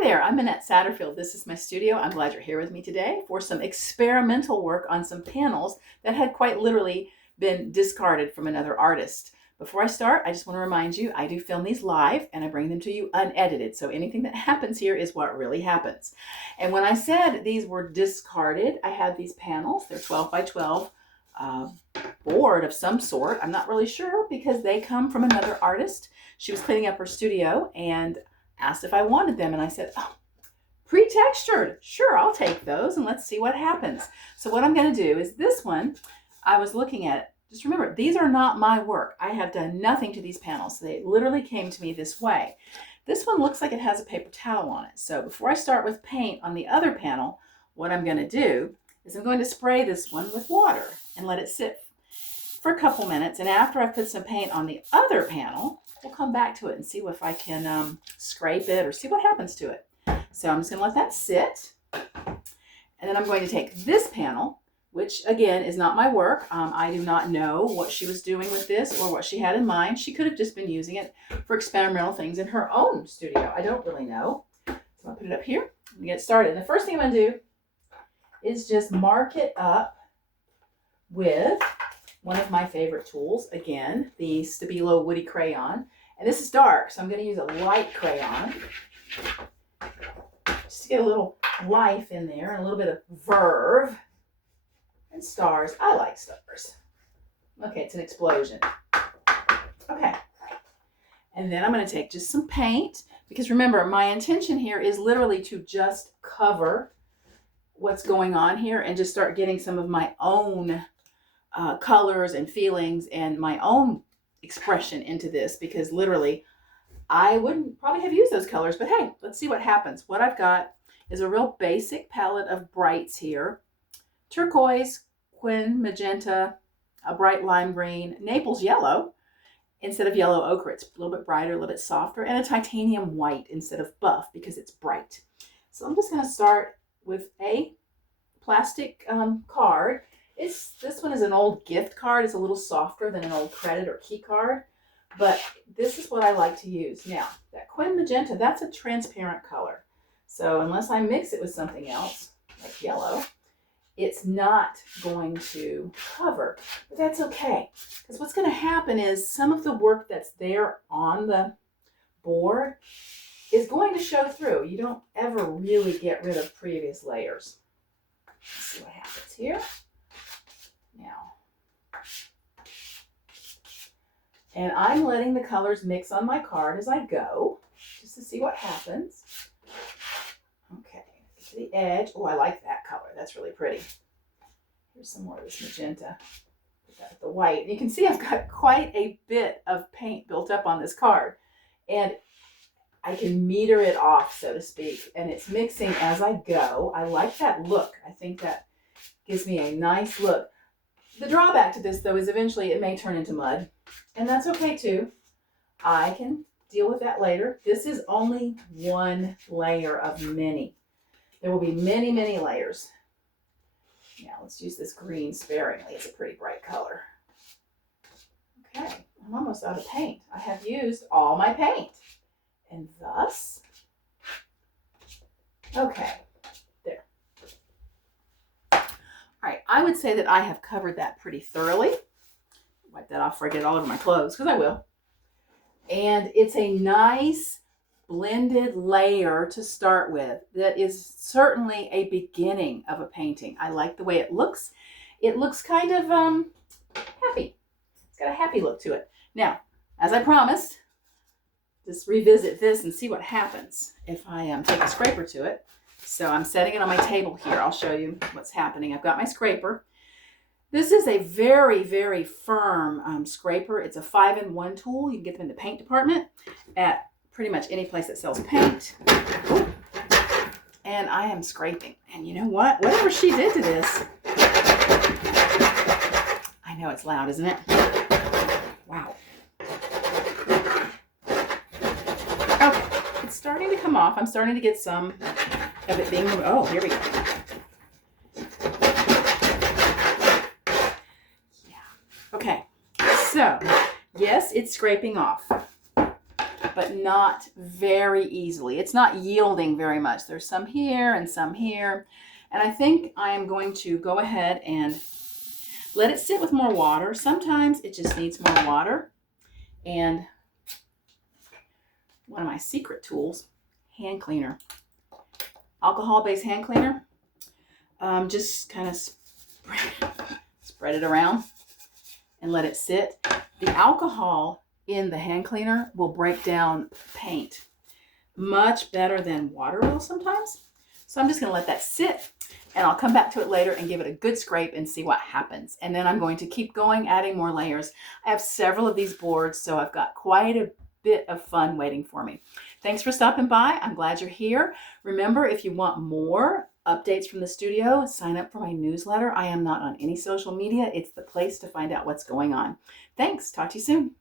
Hi there, I'm Annette Satterfield. This is my studio. I'm glad you're here with me today for some experimental work on some panels that had quite literally been discarded from another artist. Before I start, I just want to remind you, I do film these live and I bring them to you unedited. So anything that happens here is what really happens. And when I said these were discarded, I had these panels. They're 12 by 12 board of some sort. I'm not really sure because they come from another artist. She was cleaning up her studio and asked if I wanted them, and I said, oh, pre-textured. Sure, I'll take those and let's see what happens. So what I'm going to do is this one, I was looking at it. Just remember, these are not my work. I have done nothing to these panels. They literally came to me this way. This one looks like it has a paper towel on it. So before I start with paint on the other panel, what I'm going to do is I'm going to spray this one with water and let it sit for a couple minutes. And after I've put some paint on the other panel, we'll come back to it and see if I can scrape it or see what happens to it. So I'm just going to let that sit. And then I'm going to take this panel, which again is not my work. I do not know what she was doing with this or what she had in mind. She could have just been using it for experimental things in her own studio. I don't really know. So I'll put it up here and get started. And the first thing I'm going to do is just mark it up with one of my favorite tools, again, the Stabilo woody crayon. And this is dark, so I'm going to use a light crayon just to get a little life in there and a little bit of verve and stars. I like stars. Okay, it's an explosion. Okay. And then I'm going to take just some paint, because remember, my intention here is literally to just cover what's going on here and just start getting some of my own colors and feelings and my own expression into this, because literally I wouldn't probably have used those colors, but hey, let's see what happens. What I've got is a real basic palette of brights here. Turquoise, Quinn, magenta, a bright lime green, Naples yellow instead of yellow ochre. It's a little bit brighter, a little bit softer, and a titanium white instead of buff because it's bright. So I'm just going to start with a plastic card. This one is an old gift card. It's a little softer than an old credit or key card, but this is what I like to use. Now, that Quinn magenta, that's a transparent color. So unless I mix it with something else, like yellow, it's not going to cover, but that's okay. Because what's going to happen is some of the work that's there on the board is going to show through. You don't ever really get rid of previous layers. Let's see what happens here. Now, and I'm letting the colors mix on my card as I go, just to see what happens. Okay, to the edge. Oh, I like that color. That's really pretty. Here's some more of this magenta. Put that with the white. And you can see I've got quite a bit of paint built up on this card. And I can meter it off, so to speak. And it's mixing as I go. I like that look. I think that gives me a nice look. The drawback to this, though, is eventually it may turn into mud, and that's okay, too. I can deal with that later. This is only one layer of many. There will be many, many layers. Now, let's use this green sparingly. It's a pretty bright color. Okay, I'm almost out of paint. I have used all my paint, and thus, okay. All right, I would say that I have covered that pretty thoroughly. Wipe that off before I get it all over my clothes, because I will. And it's a nice blended layer to start with that is certainly a beginning of a painting. I like the way it looks. It looks kind of happy. It's got a happy look to it. Now, as I promised, just revisit this and see what happens if I take a scraper to it. So I'm setting it on my table here. I'll show you what's happening. I've got my scraper. This is a very, very firm scraper. It's a 5-in-1 tool. You can get them in the paint department at pretty much any place that sells paint. And I am scraping. And you know what? Whatever she did to this, I know it's loud, isn't it? Wow. Okay, it's starting to come off. I'm starting to get some of it being, oh, here we go. Yeah. Okay. So, yes, it's scraping off. But but not very easily. It's not yielding very much. There's some here and some here. And I think I am going to go ahead and let it sit with more water. Sometimes it just needs more water. And one of my secret tools, hand cleaner. Alcohol-based hand cleaner. Just kind of spread it around and let it sit. The alcohol in the hand cleaner will break down paint much better than water will sometimes. So I'm just going to let that sit, and I'll come back to it later and give it a good scrape and see what happens. And then I'm going to keep going, adding more layers. I have several of these boards, so I've got quite a bit of fun waiting for me. Thanks for stopping by. I'm glad you're here. Remember, if you want more updates from the studio, sign up for my newsletter. I am not on any social media. It's the place to find out what's going on. Thanks. Talk to you soon.